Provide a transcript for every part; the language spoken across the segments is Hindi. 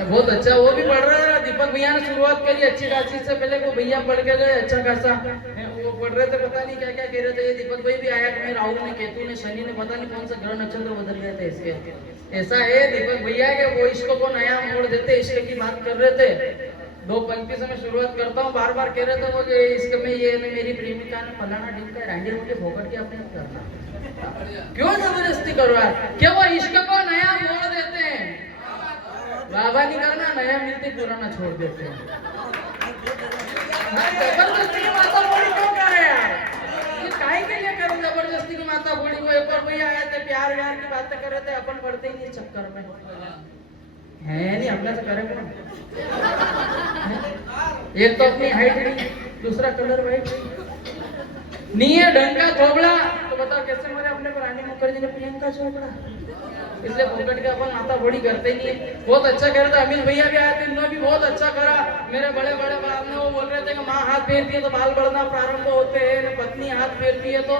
बहुत अच्छा, वो भी पढ़ रहा है। दीपक भैया ने शुरुआत करी अच्छी खासी से, पहले वो भैया पढ़ के गए अच्छा खासा, वो पढ़ रहे थे, पता नहीं क्या क्या कह रहे थे। ये दीपक भाई भी आया कि राहु ने, केतु ने, शनि ने, पता नहीं कौन सा ग्रह नक्षत्र बदल गए थे इसके। ऐसा है दीपक भैया के वो इश्क को नया मोड़ देते, इश्क की बात कर रहे थे। दो पंक्ति से मैं शुरुआत करता हूँ। बार बार कह रहे थे वो कि इश्क में ये ने मेरी प्रेमिका ने फलाना ढिमका रांडी मुझे फोकट के अपने करना, क्यों जबरदस्ती करो यार? क्या वो इश्क को नया मोड़ देते हैं? बाबा नहीं करना, नया मिलते पुराना छोड़ देते हैं। जबरदस्ती की माता बोली क्यों कर रहे यार? ये काहे के लिए करो जबरदस्ती की माता बोली को? एक और भैया आए थे, प्यार व्यार की बातें कर रहे थे, अपन पढ़ते ही नहीं चक्कर में है नहीं, अपना तो करे कौन? एक तो अपनी हाइट नहीं, दूसरा कलर वाइट नहीं है, ढंग का थोबड़ा। तो बताओ कैसे मरे अपने को रानी मुखर्जी ने प्रियंका चोपड़ा? इसलिए फोकट के अपन माता बड़ी करते नहीं है। बहुत अच्छा कर रहा था अमित भैया भी आए थे, इन्होंने भी बहुत अच्छा करा। मेरे बड़े बड़े बाप ने वो बोल रहे थे कि माँ हाथ फेरती है तो बाल बढ़ना प्रारंभ होते हैं, पत्नी हाथ फेरती है तो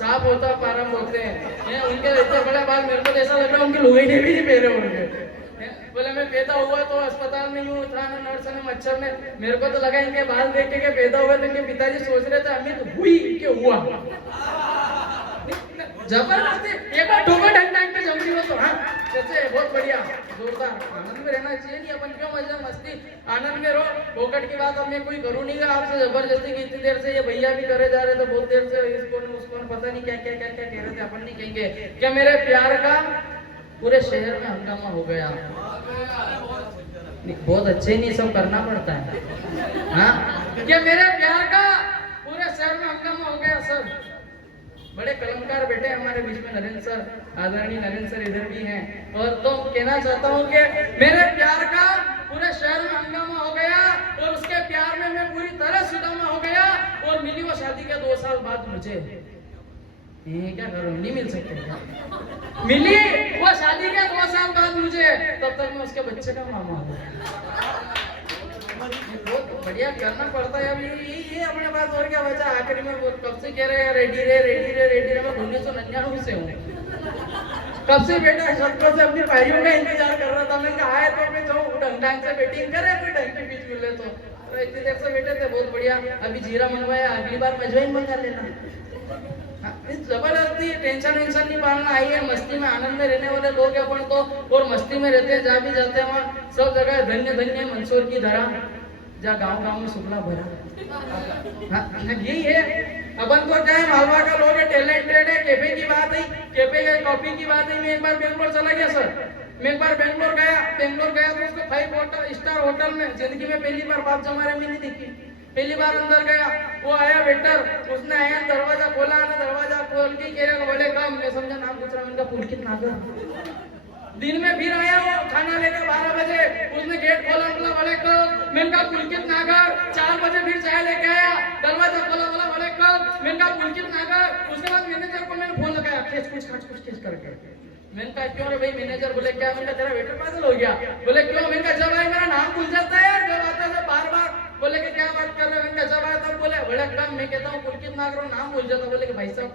साफ होता प्रारंभ होते हैं। उनके इतने बड़े बाल, मेरे को ऐसा लग रहा है उनकी लुगाई ने भी नहीं फेरे होंगे। बोले मैं पैदा हुआ तो अस्पताल में यूं था ना, नर्स ने मच्छर ने, मेरे को तो लगा इनके बाल देख के पैदा हुए तो इनके पिताजी सोच रहे थे अमित हुई के हुआ। जबरदस्ती एक बार ठोका ढंग ढंग पे जमती हो तो हाँ जैसे बहुत बढ़िया जोरदार आनंद में रहना चाहिए। नहीं अपन क्यों मजा मस्ती, आनंद में रहो। फोकट की बात अब मैं कोई करूँ नहीं आपसे जबरदस्ती की। इतनी देर से ये भैया भी करे जा रहे थे, बहुत देर से इसको उसको पता नहीं क्या क्या क्या क्या कह रहे थे। अपन नहीं कहेंगे क्या मेरे प्यार का पूरे शहर में हंगामा हो गया। बहुत अच्छे नहीं, सब करना पड़ता है। हाँ क्या मेरे प्यार का पूरे शहर में हंगामा हो गया। सर बड़े कलमकार बेटे हमारे बीच में नरेंद्र सर, आदरणीय नरेंद्र सर इधर भी हैं। और तो कहना चाहता हूँ कि मेरे प्यार का पूरे शहर में हंगामा हो गया और उसके प्यार में मैं पूरी तरह सुदामा हो गया। और मिली वो शादी के 2 साल बाद मुझे, क्या करूं, नहीं मिल सकते। मिली वो शादी के 2 साल बाद मुझे, तब तक मैं उसके बच्चे का मामा हूँ। बहुत बढ़िया करना पड़ता है। अभी ये अपने पास और क्या बचा? आखिरी में कब से कह रहे हैं रेडी रे रेडी रे रेडी रे। मैं 1999 से हूँ, कब से बेटा शब्दों से अपनी भाइयों का इंतजार कर रहा था। मैं कहा आए तो मैं जाऊँ ढंग से बैटिंग करे, कोई ढंग के बीच मिले तो इतनी देर से बैठे थे। बहुत बढ़िया, अभी जीरा मंगवाया, अगली बार मजवाइन मंगा लेना। जबरदस्ती टेंशन वेंशन नहीं पालना। आइए मस्ती में आनंद में रहने वाले लोग हैं अपन तो, और मस्ती में रहते हैं। जहाँ भी जाते हैं वहाँ सब जगह धन्य धन्य मंसूर की धरा, जहाँ गांव गांव में शुक्ला भरा। यही है अपन को। क्या है, मालवा का लोग है, टैलेंटेड है। कैफे की बात है, कैफे के कॉफी की बात है। मैं एक बार बेंगलोर चला गया सर, मैं एक बार बेंगलोर गया तो उसको 5 स्टार होटल में जिंदगी में पहली बार बाप जमारे में नहीं दिखी। पहली बार अंदर गया, वो आया वेटर, उसने आया दरवाजा खोला ना, दरवाजा खोल के कह रहा बोले कम, मैं समझा नाम पूछ रहा, उनका पुलकित नागर। दिन में फिर आया वो खाना लेकर 12 बजे, उसने गेट खोला, बोला बोले कब, मैं उनका पुलकित नागर। 4 बजे फिर चाय लेके आया, दरवाजा खोला, बोला बोले कब, मैं उनका पुलकित नागर। उसके बाद मैनेजर को मैंने फोन लगाया, कुछ करके। मैंने कहा क्यों रे भाई मैनेजर? बोले क्या? मैंने कहा तेरा वेटर पागल हो गया। बोले क्यों? मैंने कहा जब आए मेरा नाम भूल जाता है यार, जब आता है बार बार। बोले कि क्या बात कर रहे हो? मैंने कहा जब आया तब बोले बड़े कम, मैं कहता हूँ पुलकित नागर, नाम भूल जाता। बोले कि भाई साहब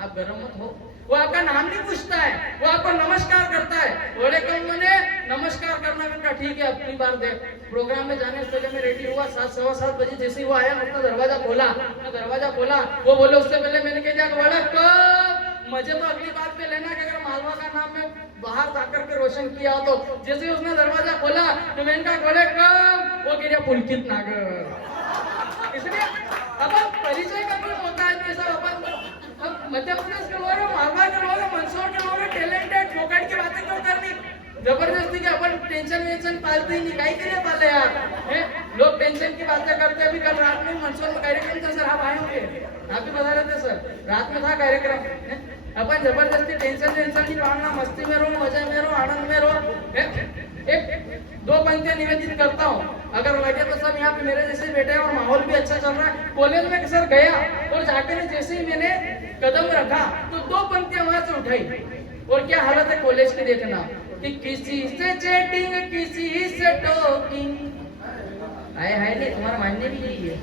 आप गर्म मत हो, वो आपका नाम नहीं पूछता है, वो आपको नमस्कार करता है। बोले कम मैंने नमस्कार करना। मैंने कहा ठीक है अगली बार दे। प्रोग्राम में जाने से पहले मैं रेडी हुआ, 7 सवा 7 बजे जैसे ही वो आया, अपना दरवाजा खोला, वो बोले उससे पहले मैंने कह दिया बड़ा कब। मुझे तो अगली बात पे लेना कि अगर मालवा का नाम मैं बाहर जाकर के रोशन किया हो तो। जैसे ही उसने दरवाजा खोला तो मैंने कहा बोले कब, वो कह दिया पुलकित नागर। इसलिए अब परिचय का भी होता है कि सब अपन मध्य प्रदेश के लोग, मालवा के लोग, मंदसौर के लोग टैलेंटेड, फोकट की बातें क्यों करनी जबरदस्ती के? अपन टेंशन वेंशन पालते ही नहीं, काहे के लिए पाले यार? लोग टेंशन की बातें करते। अभी कल रात में मंदसौर में कार्यक्रम था सर, आप आए होंगे, आप भी बता रहे थे सर, रात में था कार्यक्रम। अपन जबरदस्ती टेंशन वेंशन नहीं पालना, मस्ती में रहो, मजे में रहो, आनंद में रहो। एक 2 पंक्तियां निवेदित करता हूँ, अगर लगे तो सब यहाँ पे मेरे जैसे बैठे हैं और माहौल भी अच्छा चल रहा है। कॉलेज में सर गया और जाकर जैसे ही मैंने कदम रखा तो 2 पंक्तियां वहां से उठाई। और क्या हालत है कॉलेज की देखना कि किसी से चैटिंग, किसी से टॉकिंग, आए हाय नहीं तुम्हारा मानने भी यही है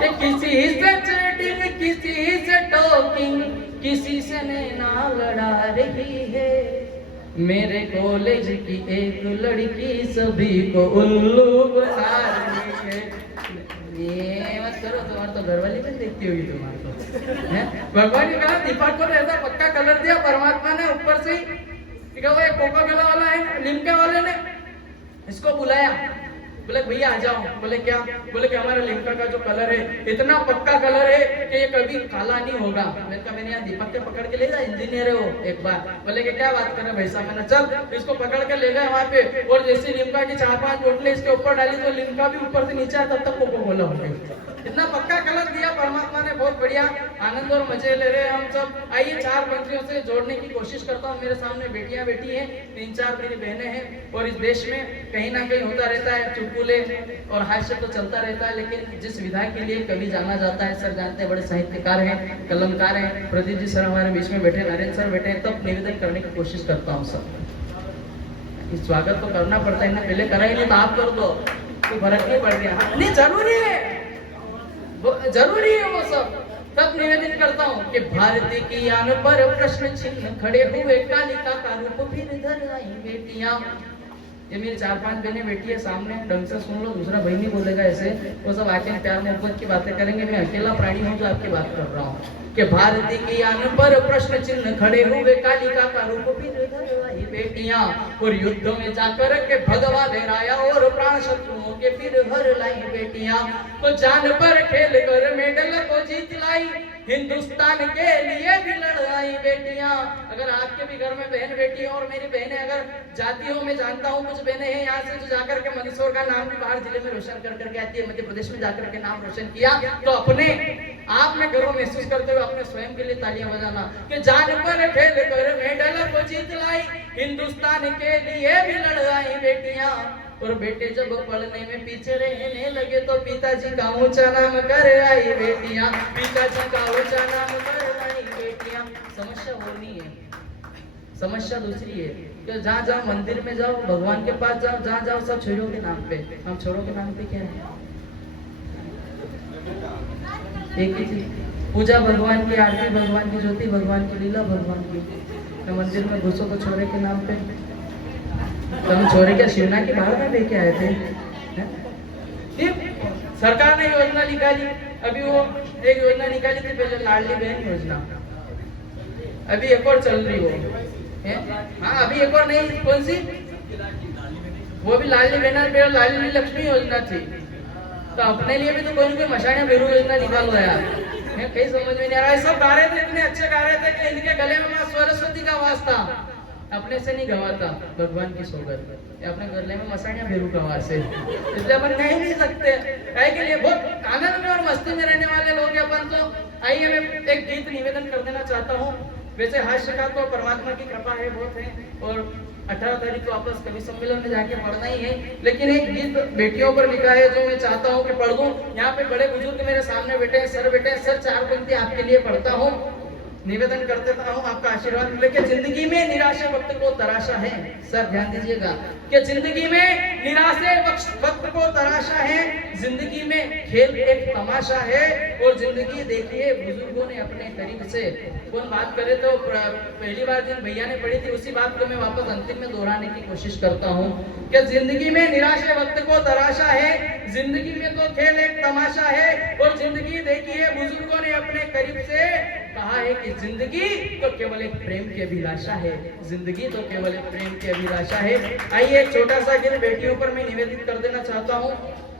कि किसी से चैटिंग, किसी से टॉकिंग, किसी से नैना लड़ा रही है, मेरे कॉलेज की एक लड़की सभी को उल्लू बना रही है। ये मत करो, तुम्हारे तो घरवाली भी देखती होगी तुम्हारे को, हैं? भगवान ने कहा दीपक को ऐसा पक्का कलर दिया परमात्मा ने ऊपर से ही, कि वो एक कोका कोला वाला है, लिम्का वाले ने इसको बुलाया, बोले भैया आ जाओ। बोले क्या? बोले कि हमारे लिम्का का जो कलर है इतना पक्का कलर है कि ये कभी काला नहीं होगा। मैंने कहा मैंने यहाँ दीपक के पकड़ के ले जा, इंजीनियर है वो एक बार। बोले कि क्या बात कर रहे भाई साहब? मैंने चल इसको पकड़ के ले गए वहां पे, और जैसे लिम्का की 4-5 बोतलें इसके ऊपर डाली तो लिम्का भी ऊपर से नीचे तब तक कोको कोला हो गई। इतना पक्का कलर दिया परमात्मा ने, बहुत बढ़िया। आनंद और मजे ले रहे हैं हम सब। आइए 4 पंक्तियों से जोड़ने की कोशिश करता हूँ। मेरे सामने बेटियां बैठी हैं, 3-4 मेरी बहनें हैं, और इस देश में कहीं ना कहीं होता रहता है चुटकुले और हास्य तो चलता रहता है, लेकिन जिस विधा के लिए कवि जाना जाता है, सर जानते हैं, बड़े साहित्यकार हैं, कलमकार हैं, प्रदीप जी सर हमारे बीच में बैठे, नरेंद्र सर बैठे हैं, तब निवेदन करने की कोशिश करता हूँ सर। स्वागत तो करना पड़ता है ना, पहले करा ही नहीं तो आप कर दो, कोई फर्क नहीं पड़ रहा। नहीं जरूरी है, जरूरी है वो सब। तब निवेदन करता हूँ कि भारती की यान पर प्रश्न चिन्ह खड़े हुए, कालिका का रूप फिर इधर आई बेटियां। ये मेरी 4-5 बहनें बैठी है सामने, ढंग से सुन लो, दूसरा भाई नहीं बोलेगा ऐसे, वो सब आके प्यार मोहब्बत की बातें करेंगे। मैं अकेला प्राणी हूँ जो आपकी बात कर रहा हूँ कि भारती की यान पर प्रश्न चिन्ह खड़े हुए, कालिका का रूप फिर इधर आई बेटियां। और युद्ध में जाकर के भगवा लहराया, और प्राण शत्रुओं के फिर हर लाई बेटियां। तो जान पर खेल कर मेडल को जीत लाई, हिंदुस्तान के लिए भी लड़ाई बेटियां। अगर आपके भी घर में बहन बेटी है, और मेरी बहनें अगर जाती हो, मैं जानता हूँ कुछ बहनें हैं यहाँ से जो जाकर के मंदसौर का नाम भी बाहर जिले में रोशन कर करके आती है, मध्य प्रदेश में जाकर के नाम रोशन किया, तो अपने आप में गर्व महसूस करते हुए अपने स्वयं के लिए तालियां बजाना कि जान पर खेल कर मेडल को जीत लाई, हिंदुस्तान के लिए भी लड़ाई बेटियां। और बेटे जब पढ़ने में पीछे रहने लगे, तो पिताजी का ऊंचा नाम कर आई बेटियां, पिताजी का ऊंचा नाम कर आई बेटियां। समस्या वो नहीं है, समस्या दूसरी है कि जहाँ जहाँ मंदिर में जाओ, भगवान के पास जाओ, जहाँ जाओ सब छोरों के नाम पे। हम छोरों के नाम पे क्या है? एक ही चीज, पूजा भगवान की, आरती भगवान की, ज्योति भगवान की, लीला भगवान की। तो मंदिर में घुसो तो छोरे के नाम पे। तो हम छोरे क्या शिवना की बाहर में लेके आए थे? सरकार ने योजना निकाली, अभी वो एक योजना निकाली थी पहले, लाडली बहन योजना, अभी एक और चल रही वो है। हाँ अभी एक और नहीं, कौन सी? वो भी लाडली बहन, लाडली लक्ष्मी योजना थी। तो अपने लिए भी तो कोई कोई मशाने बेरू योजना निकालो यार, कहीं समझ में नहीं आ रहा है। सब गा रहे थे, इतने अच्छे गा रहे थे कि इनके गले में मां सरस्वती का वास था, अपने से नहीं गवाता भगवान की सौगंध, अपने गले में मसाणिया बेरू का वास है, इसलिए अपन कह नहीं सकते है के लिए। बहुत आनंद में और मस्ती में रहने वाले लोग हैं अपन तो। आइए मैं एक गीत निवेदन कर देना चाहता हूँ। वैसे हास्य का तो परमात्मा की कृपा है, बहुत है, और 18 तारीख को वापस कवि सम्मेलन में जाके पढ़ना ही है, लेकिन एक गीत बेटियों पर लिखा है जो मैं चाहता हूँ कि पढ़ दूं। यहाँ पे बड़े बुजुर्ग मेरे सामने बैठे हैं, सर बैठे हैं, सर 4 पंक्ति आपके लिए पढ़ता हूँ, निवेदन करते हूँ आपका आशीर्वाद मिले कि जिंदगी में निराशा वक्त को तराशा है। सर ध्यान दीजिएगा कि जिंदगी में निराशा वक्त को तराशा है, जिंदगी में खेल एक तमाशा है, और जिंदगी देखिए बुजुर्गों ने अपने करीब से। कौन बात करे तो पहली बार जिन भैया ने पढ़ी थी उसी बात को मैं वापस अंतिम में दोहराने की कोशिश करता हूँ कि जिंदगी में निराशा वक्त को तराशा है, जिंदगी में तो खेल एक तमाशा है, और जिंदगी देखिए बुजुर्गों ने अपने करीब से कहा है कि जिंदगी तो केवल एक प्रेम की अभिलाषा है, जिंदगी तो केवल एक प्रेम की अभिलाषा है। आइए एक छोटा सा गीत बेटियों पर मैं निवेदित कर देना चाहता हूँ।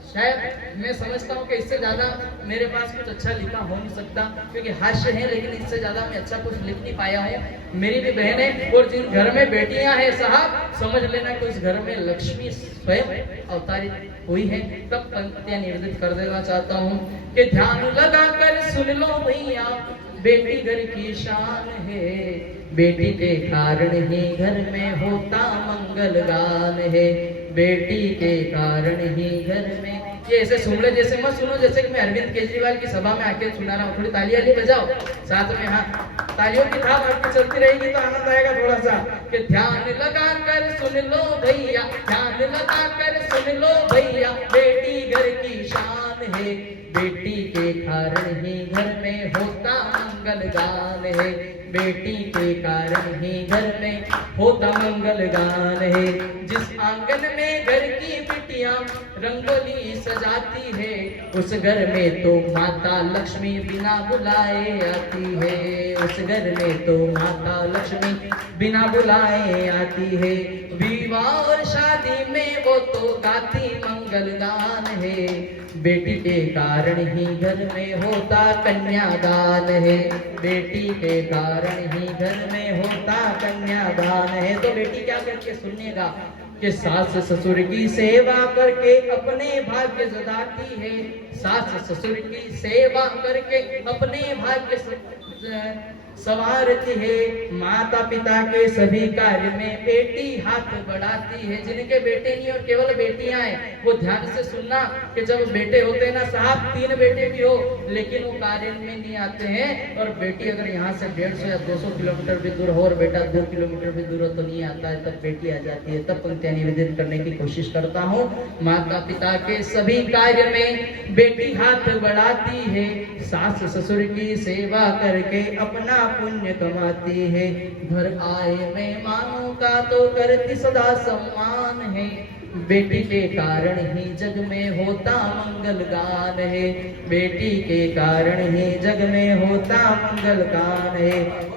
शायद मैं समझता हूँ कि इससे ज्यादा मेरे पास कुछ अच्छा लिखा हो नहीं सकता, क्योंकि हास्य है, लेकिन इससे ज्यादा मैं अच्छा कुछ लिख नहीं पाया हूँ। मेरी भी बहन है, और जिन घर में बेटियां हैं साहब, समझ लेना कि उस घर में लक्ष्मी स्वयं अवतारित हुई है। तब पंक्तियां निवेदित कर देना चाहता हूँ कि ध्यान लगा कर सुन लो भैया, बेटी घर की शान है, बेटी के कारण ही घर में होता मंगल गान है, बेटी के कारण ही घर में। ये ऐसे सुमड़े जैसे मत सुनो जैसे कि मैं अरविंद केजरीवाल की सभा में आके सुना रहा हूँ। थोड़ी तालियां ले बजाओ साथ में, हाँ तालियों की थाप आपकी चलती रहेगी तो आनंद आएगा थोड़ा सा। कि ध्यान लगा कर सुन लो भैया, ध्यान लगा कर सुन लो भैया, बेटी घर की शान है, बेटी के कारण ही घर में होता मंगल गान है, बेटी के कारण ही घर में होता मंगल गान है। जिस आंगन में घर की बिटियां रंगोली सजाती है, उस घर में तो माता लक्ष्मी बिना बुलाए आती है। उस घर में तो माता लक्ष्मी बिना बुलाए आती है। विवाह और शादी में वो तो गाती मंगल गान है। बेटी के कारण ही घर में होता कन्यादान है। बेटी के कारण ही घर में होता कन्यादान है। तो बेटी क्या करके सुनिएगा कि सास ससुर की सेवा करके अपने भाग्य सजाती है। सास ससुर की सेवा करके अपने भाग्य संवारती है। माता पिता के सभी कार्य में बेटी हाथ बढ़ाती है। जिनके बेटे नहीं और केवल बेटियां हैं, वो ध्यान से सुनना कि जब बेटे होते हैं ना साहब, 3 बेटे भी हो लेकिन वो कार्य में नहीं आते हैं, और बेटी अगर यहाँ से 150 या 200 किलोमीटर भी दूर हो और बेटा 2 किलोमीटर भी दूर हो तो नहीं आता है, तब बेटी आ जाती है। तब पंक्तियां निवेदित करने की कोशिश करता हूँ। माता पिता के सभी कार्य में बेटी हाथ बढ़ाती है। सास ससुर की सेवा करके अपना पुण्य कमाती है। घर आए मेहमानों का तो करती सदा सम्मान है। बेटी के कारण ही जग में होता मंगल गान है। बेटी के कारण ही जग में होता मंगल गान है।